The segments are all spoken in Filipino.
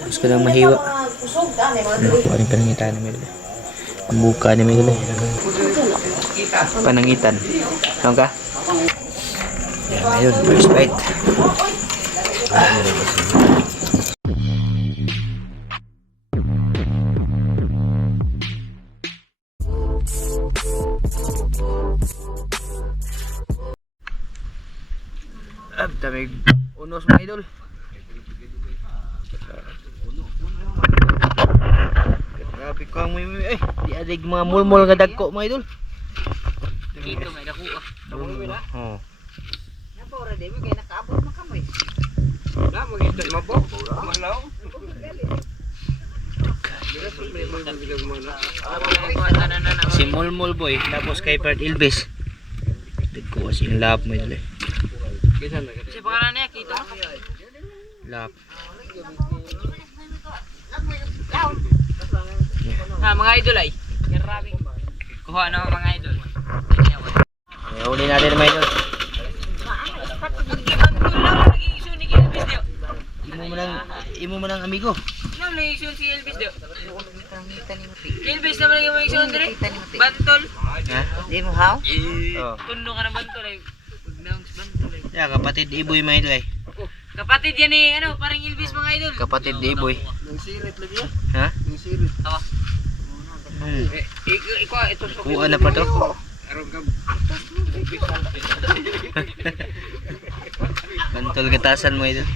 Tapos ko lang mahiwa. Paring panangitan namin. Buka namin ulit. Panangitan. Saan ka? Yan, ayun. First bite. Damig unos mga idol. Grabe ko ang may di adig mga mulmol nga dagko mga idol. Dito may dako ah. Oh. Napa ora demi kay nakaabot man kamay. Wala mo gito mabo. Malaw. Si Mulmul boy tapos kay Part Ilbes. Dagko as in love mo idol. Si pangalan niya Kito. Love. Mga idol ay. Maraming kuha na mga idol. Uli natin mga idol. Imo mo nang amigo. Ano lang isun si Elvis dio? Elvis naman yung mga isun dire. Bantol. Ha? Di mo haw? Oh. Tundo ka ng bantol ay. Bantol ay. Ya kapatid Iboy mga idol ay. Kapatid yan ni ano, parang Elvis mga idol. Kapatid Iboy. Nang sirit lagi ya. Ha? Nang sirit. Tawa. Ikaw ito Kuha na pa to. Aron ka. Bantol gatasan mo idol.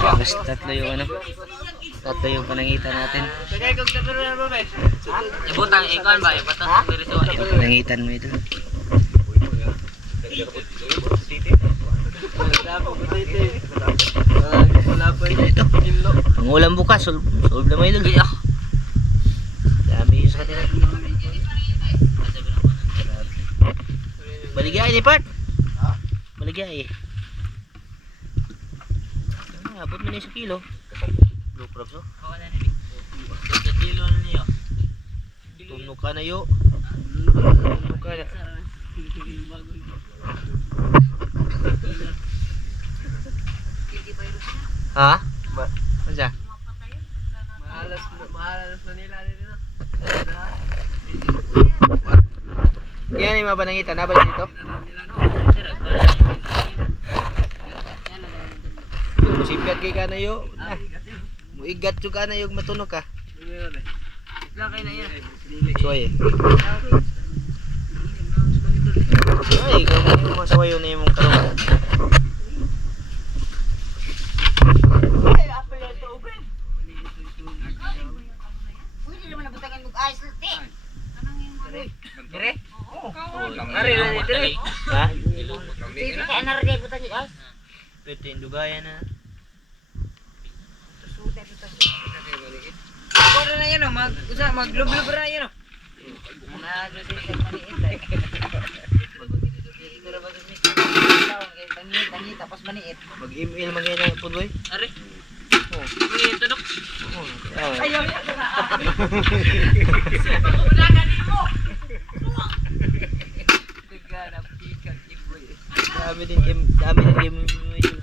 Tapos tatlo yung ano. Tatlo yung panangitan natin. Kaya kung tatlo na ba ba? Ibutang ikaw ba? Ipato pero so ito. Panangitan mo idol. Ito. Pangulam bukas. Solve na mo idol. Dami yung sa kanila. Baligay ni Part. Baligay. Abot mo na yung kilo. Blue crabs oh. Sa kilo na niyo. Tunog ka na yo. Tunog ka na. Ha? Ba? Ano siya? Mahalas na nila dito. Yan yung mga panangitan. Nabalik dito? Musipiat kay ka na yo. Muigat yung ka na yung matunog ka. Lakay na yan. Suway eh. Ay, ikaw mo yung masawayo na yung karungan. Pwede naman nabutagan mo ayos lati. Dire? Ari na dito eh. Ha? Sige kaya narin butang ay. Pwede yung dugayan na. Ano na yan o, mag-lub-lub na yan o. Tapos maniit. Mag-email magyan na po boy. Ari? Oo. Ito dok. Ayaw. Dami din game mo ito.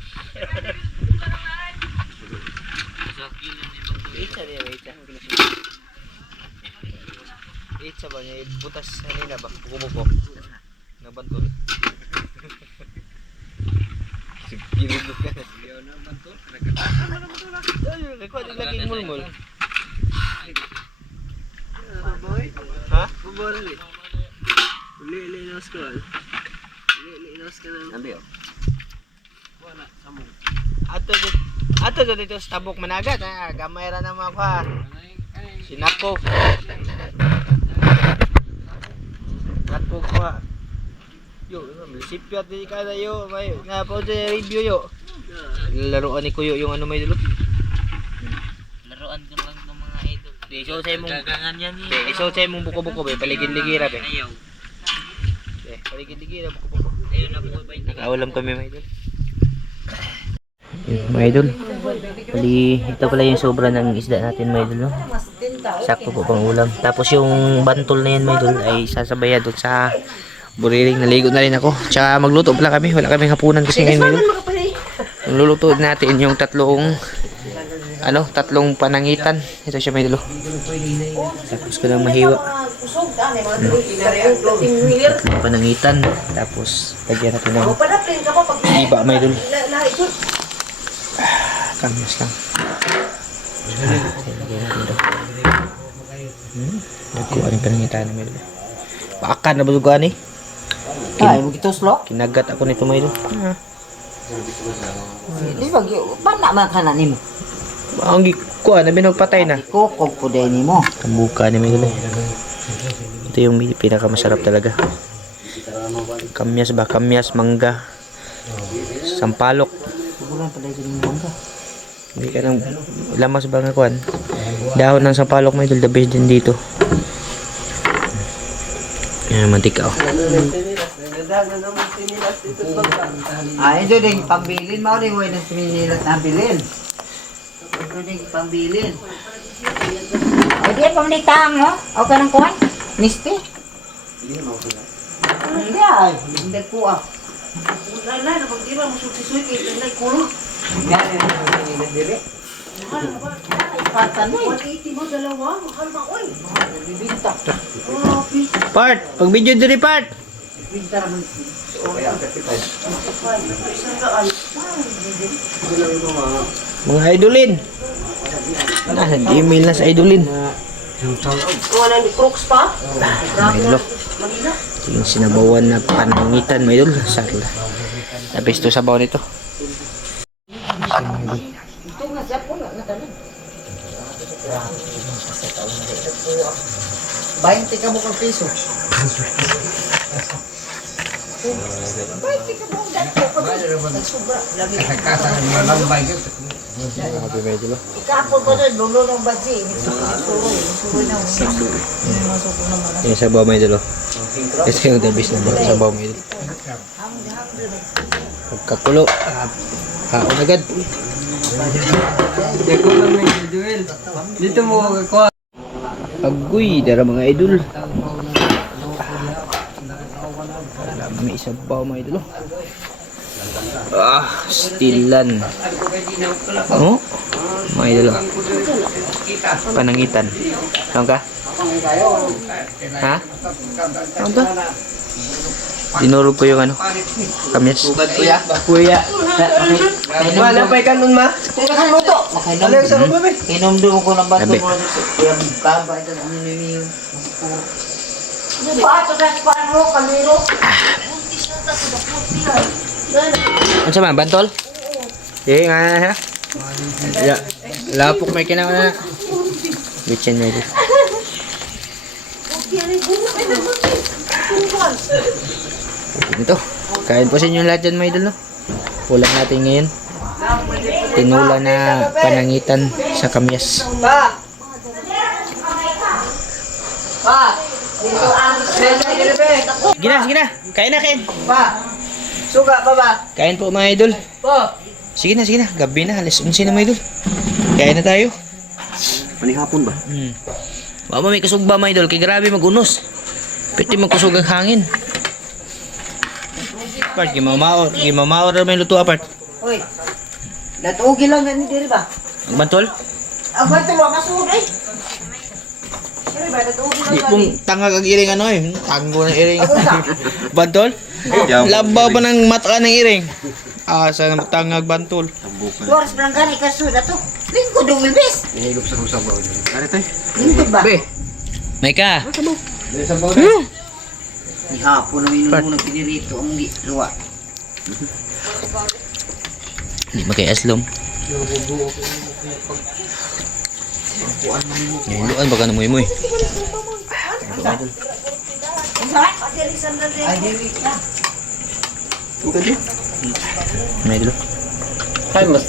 Itsa niya ba itsa? Itsa ba niya? Butas kanina ba? Buko-buko. Nabantol. Ginugot ka na. Ayun, record laging mulmul. Ha? Bubali. Uli nos ko. Uli nos ka na. Nabi oh. Wala samo. Ato dito sa Tabok Managat ha. Gamay ra na mga pa. Sinako. Sinako ko ha. Yo, sipiat di ka na yo. May nga po review yo. Laruan ni Kuyo yung ano may dulo. Laruan ko lang ng mga idol. Iso sa imong Gagangan yan iso sa imong buko-buko be, paligid-ligira be. Ayaw. Paligid-ligira buko-buko. Ayun na po ba ito? Nakawalam kami mga idol. Mga idol. Bali, ito pala yung sobra ng isda natin mga idol. No? Sakto po pang ulam. Tapos yung bantol na yan mga idol ay sasabaya doon sa buriling. Naligo na rin ako. Tsaka magluto pala kami. Wala kaming hapunan kasi ngayon mga idol. Luluto natin yung tatlong ano, 3 panangitan. Ito siya may dulo. Tapos ko lang mahiwa. 3 panangitan. Tapos lagyan natin ng iba may dulo. Kamis lang. Lagyan natin ito. Nagkuha rin panangitan na may dulo. Baka na balugan eh. Ay, mo gito slow. Kinagat ako nito may dulo. Di ba pana man kana nimo? Ang kuha na binagpatay na. Kokog ko day nimo. Kambuka ni Miguel. Ito yung pinakamasarap talaga. Kamyas ba? Kamyas, mangga, sampalok. Wala pa day mangga. Hindi ka nang lamas ba nga kuhan? Dahon ng sampalok may the best din dito. Yan, mantika oh. Ay, ito din pambilin mo rin way na sinilat na bilin. Ito din pambilin. Ay, di pa manitang mo. O ka ng kuhan? Nispi? Hindi ay. Hindi po ah. Lala, napag di ba musuti-suti kayo na kulo. Yan, yan, yan, yan. Part! Pag video diri part! Mga idolin! Nag-email na sa idolin. Wala ni Crooks pa? Idol. Ito yung sinabawan na panangitan may idol. Sarla. Napis to sabaw nito. Ito nga siya po nga tanan. 20 ka mo kang piso. 20 ka mo ganito ko. Sobra. Lagi. Ikapon ko doon, lulo ng badji. Suro na. Yung sabaw may idol. Ito yung dabis na sabaw may idol. Pagkakulo. Haon agad. Dito mo kuha. Agoy, dara mga idol. May sabaw mga idol. Stilan. Oh, mga idol. Panangitan. Saan ka? Ha? Saan to? Dinurog ko yung ano, kamyas. Kuya. Kuya. Wala pa kanon ma. Kailan luto? Wala yung sarap ba? Inom doon ko ng bato Sabi. mo. Kaya kaba ito ang niniyo. Pato na paano kaliro? Ano sa mga bantol? Eh, nga ha? Ya, lapok may kinang na. Bitchin na ito. Ito, kain po sa inyo lahat dyan mga idol, no? Ulam natin ngayon. Tinula na panangitan sa kamyas. Pa! Pa! Dito ang Sige na, sige na. Kain na, kain. Pa! Suga pa ba? Kain po mga idol. Pa! Sige na, sige na. Gabi na, alas 11 na mga idol. Kain na tayo. Manihapon ba? Mama may kusog ba mga idol? Kaya grabe magunos. Pwede magkusog ang hangin. Part, gimamaor na may luto apart. Hoy! Natugi lang ganun diri ba? Ang bantol? Ang bato mo kasunod eh! Diri ba? Natugi lang Di pong tangag ang iring ano eh. Tanggo ng iring. Ako sa? Bantol? Labaw pa ng mata ng iring. Sa tangag bantol. Doras Blanggan ikasunod na to. Lingkod ang ilbis! Hinigop sa sabaw dyan. Ano tayo? Lingkod ba? Be. May ka. Sabaw na. Ihapon na minum mo ng pinirito ang luwa. Hindi makiaslom. Luan baka na muy-muy. Ay, diri ka. May dulo. Ay, mas.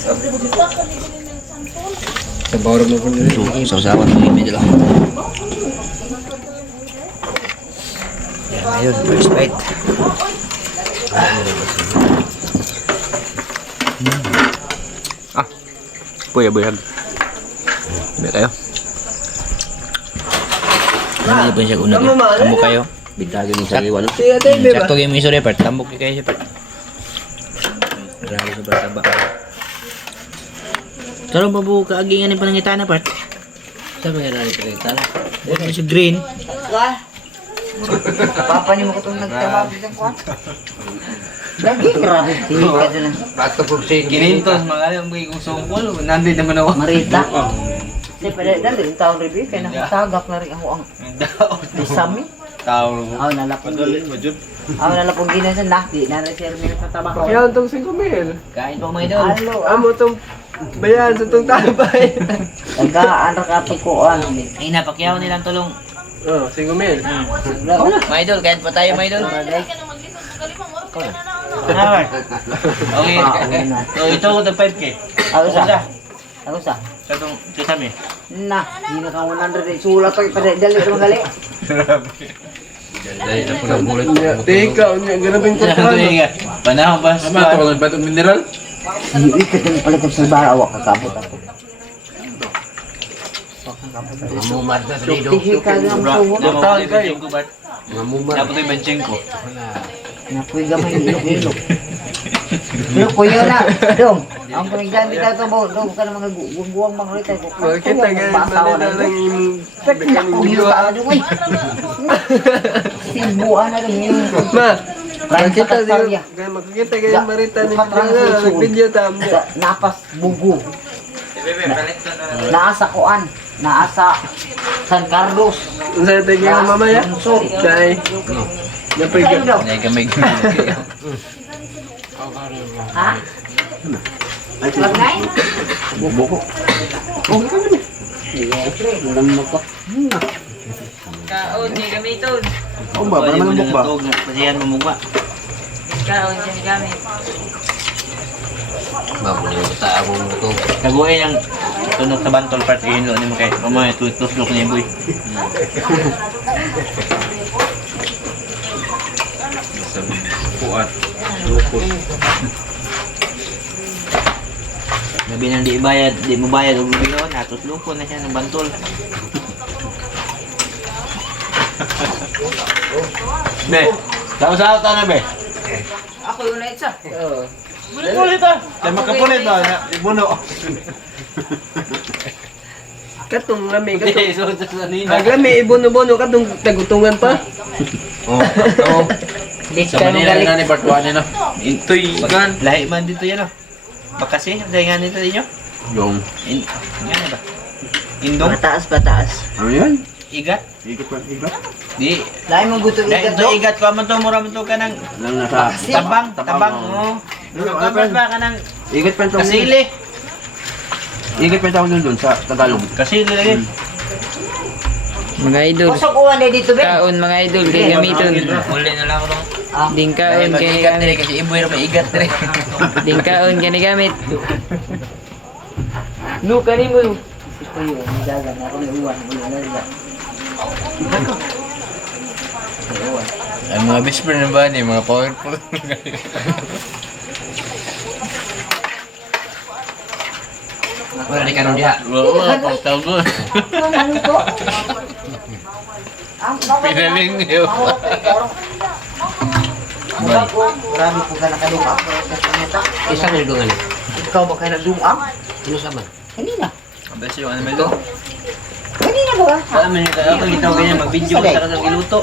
Sabaw rin mo po nyo. Sausawan mo yung may dulo. Yan, ayun. First bite. Buyag. Buyag kayo. Ano po siya unag? Tambok kayo. Bintagin mo sa liwan. Sakto kayo mo iso repart. Tambok kayo siya part. Grabe sa taba. Karon pa po kaagingan ni panangitana part. Saan ba yan natin pinagtala? Ito si green. Papa niyo mo katong nagtrabaho sa kwan. Lagi grabe tingin ka dyan. Bato po siya ginintos, mga alam mo kung sungkol, nandito naman ako. Marita. Di pa dali yung taon review kaya nakatagak na rin ako ang isami. Tao. Aw nalapong gina. Aw nalapong gina sa nakdi na reserve nila sa tabako. Kaya itong 5,000. Kain po mga idol. Halo. Amo itong bayan sa itong tabay. Tagaan ra ka pagkuan. Ay, napakyaw nilang tulong. Oh, 5,000. Mga idol, kain pa tayo mga idol. Okay. So, ito ko tag 5K. Ako sa. Isa. Ako sa. Sa itong sesame. Na, di na ka 100 eh. Sulat ko ipadali ro gali. Dahil na po ng bulit. Teka, ganabing ko pa. Panahon ba? Ama, ito mga batong mineral? Hindi ka din pala sa bara awak kakabot ako. Mamumad na sa lido. Tihi ka lang po. Tawag kayo. Dapat Mamumad. ito yung benching ko. Napoy gamay ilok-ilok. Pero kuya na, dong. Ang pagdami ta to mo, dong ka na mga guwang mga rita ko. Makita ganyan, malita lang yung Kuya ka dong ay. Sibuan na dong yung. Ma, makita Patastarya. makikita ganyan marita ni nag-video tam. Napas bugo. Naasa kuan. Naasa San Carlos. Sa tayo mamaya. Sorry. Dahil, napiga. Dahil kamay kayo. Ha? Lagay? Buko. Oh, yes, alam mo ko. Kaon ni gamiton. Oh, ba? Para malambok ba? Pasiyan mamugba. Kaon siya ni gamit. Mabuta ako mo ito. Naguhay ng tunog sa bantol part yun lo ni mo kay mamaya tuslok ni boy. Sa puat. Labi nang di bayad, di mo bayad og milyon, natuslukon na siya ng bantol. Ne, tao-sao na be? Ako yung naitsa. Bulit ah. Kaya makapulit ba? Ibuno. Katong lami, katong. Hindi, so sa nina. Aglami, ibuno-buno, katong tagutungan pa. Oo. Dito Sa ka nung Manila galing. na ni Bartuan na. Intoy gan. Lahi man dito yan oh. Bakasi, sayangan nito inyo. Yung. Yan ba? Indong, Pataas. Ano yan? igat. Igat. Di, Lain mo gusto dahil ikat ito igat ko man to mura man to ka ng Lang nasa. tabang, oh. Kapag ba ka ng Igat pa ito. kasili. Igat pa ito doon sa Tagalog. Kasili lagi. Mga idol. Kusok uwan na dito, be. Kaon mga idol kay gamiton. Uli na lang ako dong. Ding kaon kay Mag-igat gamit. dire kasi iboy ra may igat dire. Ding kaon kay gamit. No, kani mo. Ito yung nilaga na ako ng uwan. Uwan na nila. Ang mga whisper na ba ni mga powerful. Wala di kanon diha. Oo, pagtago. Ano to? Pinaling niyo. Marami po ka nakadungak. Isa na dungan. Ikaw ba kayo nagdungak? Sino sama? Hindi na. Abes yung ano melo. Hindi na ba? Alam niyo kayo pag itaw ganyan mag-video sa kanang iluto.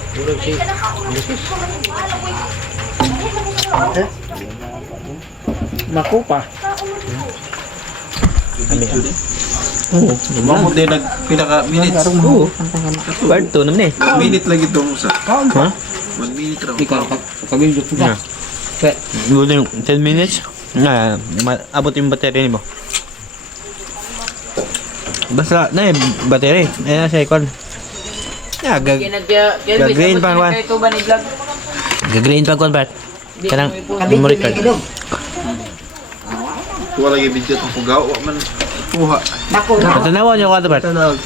Naku pa. Mamot din pinaka minutes. Oo. Part 2 naman eh. Minute lagi itong sa. Ha? 1 minute raw. Kabinjo ko Yeah. Good yung 10 minutes. Abot yung battery mo. Basta na yung battery. Ayan na siya ikon. Yeah, Gag-green pa kwan. Ito ba ni vlog? Gag-green pa kwan part. Kanang memory card. Wala lagi video itong pugaw. Wa man kuha. Naku, Tanawan niyo ka part. Tanawag.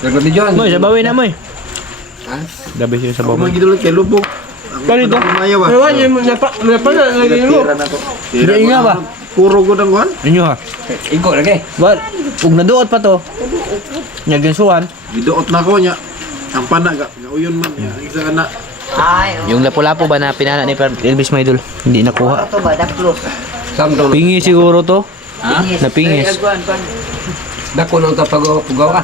Nagbibidyo. Moy, sabawin na moy. Ha? Dabi siya sa Ako bawah. man gidulog kay lubog. Ganito. Mayaw Pero wala yung napala lagi mo. Tira na to. Hindi nga ba? Puro ko ng kuhan. Inyo ha. Igo lagi. Well, kung naduot pa to. Nyaginsuhan. Giduot na ko niya. Ang panaga. Uyon man. Isa ka na. ay, Yung lapu-lapu ba na pinana ni Elvis Maidol? Hindi nakuha. ito ba? Daklos. Samdol. Pingi siguro to. Ha? Napingis. Kuan. Dako nung tapagaw ka.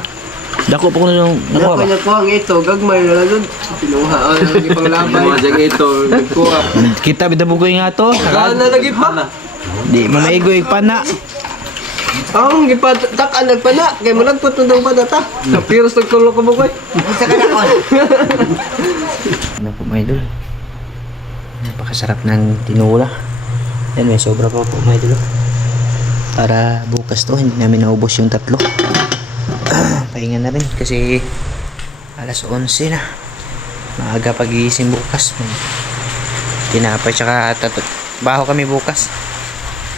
Dako po ko na yung Ano nakuha ba? kanya ko ang ito, gagmay na lang. Pinuha ang lagi panglabay. Mga ito, nagkuha. Kita bitabugoy nga to. Saan na lagi pa? Di mamaigoy pa na. Ang gipatak nagpana, kay mo nagpatundong pa data. Napiros nagkulo ko bugoy. Isa ka na kon. Ano po mga idol? Napakasarap ng tinula. Yan, may sobra pa po mga idol. Para bukas to, hindi namin naubos yung 3. Pahinga na rin kasi alas 11 na. Maaga pagising bukas. May tinapay tsaka baho kami bukas.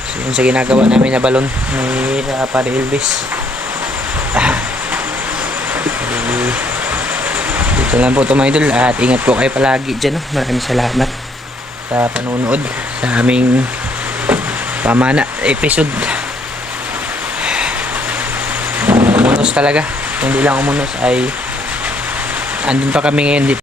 So yun sa ginagawa namin na balon ni Pare Elvis. Dito lang po ito mga idol at ingat po kayo palagi dyan. No? Maraming salamat sa panunood sa aming pamana episode. Umunos talaga. Kung di lang umunos ay andun pa kami ngayon dito.